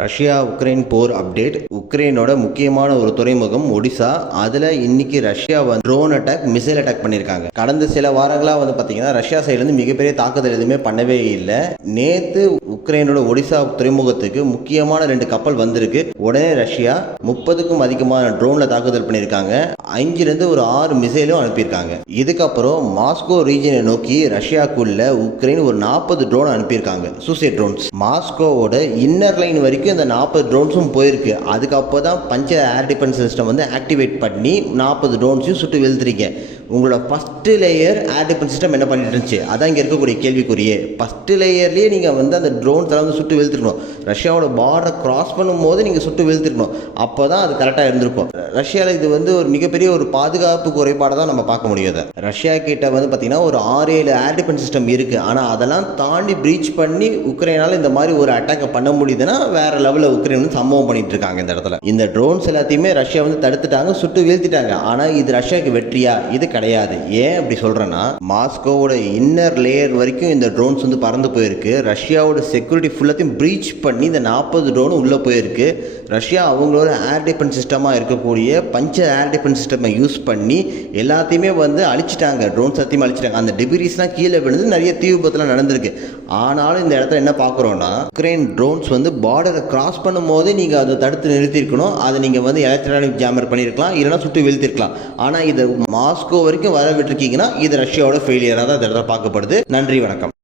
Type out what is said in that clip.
Russia Ukraine போர் update. உக்ரைனோட முக்கியமான ஒரு துறைமுகம் ஒடிசா, அதில் இன்னைக்கு Russia drone attack, missile attack பண்ணியிருக்காங்க. கடந்த சில வாரங்களாக பார்த்தீங்கன்னா ரஷ்யா சைட்லேருந்து மிகப்பெரிய தாக்குதல் எதுவுமே பண்ணவே இல்லை. நேற்று உக்ரைனோட ஒடிசா துறைமுகத்துக்கு முக்கியமான 2 கப்பல் வந்திருக்கு. உடனே ரஷ்யா 30க்கும் அதிகமான ட்ரோனில் தாக்குதல் பண்ணியிருக்காங்க. 5லேருந்து ஒரு 6 மிசைலும் அனுப்பியிருக்காங்க. இதுக்கப்புறம் மாஸ்கோ ரீஜனை நோக்கி ரஷ்யாக்குள்ள உக்ரைன் ஒரு 40 ட்ரோன் அனுப்பியிருக்காங்க, சூசைட் ட்ரோன்ஸ். மாஸ்கோவோட இன்னர் லைன் வரைக்கும் இந்த 40 ட்ரோன்ஸும் போயிருக்கு. அதுக்கப்புறம் தான் பஞ்ச ஏர் டிஃபென்ஸ் சிஸ்டம் ஆக்டிவேட் பண்ணி 40 ட்ரோன்ஸையும் சுட்டு வீழ்த்துறீங்க. உங்களோட first layer air defence system என்ன பண்ணிட்டு இருந்துச்சு? அதான் இங்கே இருக்கக்கூடிய கேள்விக்குரிய. ஃபஸ்ட்டு லேயர்லேயே நீங்கள் அந்த ட்ரோன்ஸ் எல்லாம் சுட்டு வீழ்த்திருக்கணும். ரஷ்யாவோட பார்டரை கிராஸ் பண்ணும்போது நீங்கள் சுட்டு வீழ்த்திருக்கணும். அப்போ தான் அது கரெக்டாக இருந்திருக்கும். ரஷ்யாவில் இது ஒரு மிகப்பெரிய ஒரு பாதுகாப்பு குறைபாடை தான் நம்ம பார்க்க முடியாது. ரஷ்யா கிட்ட பார்த்தீங்கன்னா ஒரு 6-7 ஏர் டிஃபென்ஸ் சிஸ்டம் இருக்குது. ஆனால் அதெல்லாம் தாண்டி ப்ரீச் பண்ணி உக்ரைனால் இந்த மாதிரி ஒரு அட்டாக்கை பண்ண முடியுதுன்னா வேற லெவலில் உக்ரைன் சம்பவம் பண்ணிட்டு இருக்காங்க. இந்த இடத்துல இந்த ட்ரோன்ஸ் எல்லாத்தையுமே ரஷ்யா தடுத்துட்டாங்க, சுட்டு வீழ்த்திட்டாங்க. ஆனால் இது ரஷ்யாவுக்கு வெற்றியா? இது கிடையாது. ஏன் அப்படி சொல்றேன்னா, மாஸ்கோவோட இன்னர் லேயர் வரைக்கும் இந்த ட்ரோன்ஸ் பறந்து போயிருக்கு. ரஷ்யாவோட செக்யூரிட்டி ஃபுல்லாத்தையும் ப்ரீச் பண்ணி இந்த 40 ட்ரோன் உள்ள போயிருக்கு. ரஷ்யா அவங்களோட ஏர் டிஃபென்ஸ் சிஸ்டமாக இருக்கக்கூடிய பஞ்ச ஏர் டிஃபென்ஸ் சிஸ்டமை யூஸ் பண்ணி எல்லாத்தையுமே அழிச்சிட்டாங்க. ட்ரோன்ஸ் சத்தியமாக அழிச்சிட்டாங்க. அந்த டெபிரிஸ்லாம் கீழே விழுந்து நிறைய தீ விபத்துலாம் நடந்திருக்கு. ஆனாலும் இந்த இடத்துல என்ன பார்க்குறோன்னா, உக்ரைன் ட்ரோன்ஸ் பார்டரை கிராஸ் பண்ணும்போது நீங்கள் அதை தடுத்து நிறுத்திருக்கணும். அதை நீங்கள் எலக்ட்ரானிக் ஜாமர் பண்ணியிருக்கலாம், இல்லைனா சுட்டு வீழ்த்திருக்கலாம். ஆனால் இதை மாஸ்கோ வரைக்கும் வர விட்டுருக்கீங்கன்னா இது ரஷ்யாவோட ஃபெயிலியராக தான் இந்த இடத்துல பார்க்கப்படுது. நன்றி, வணக்கம்.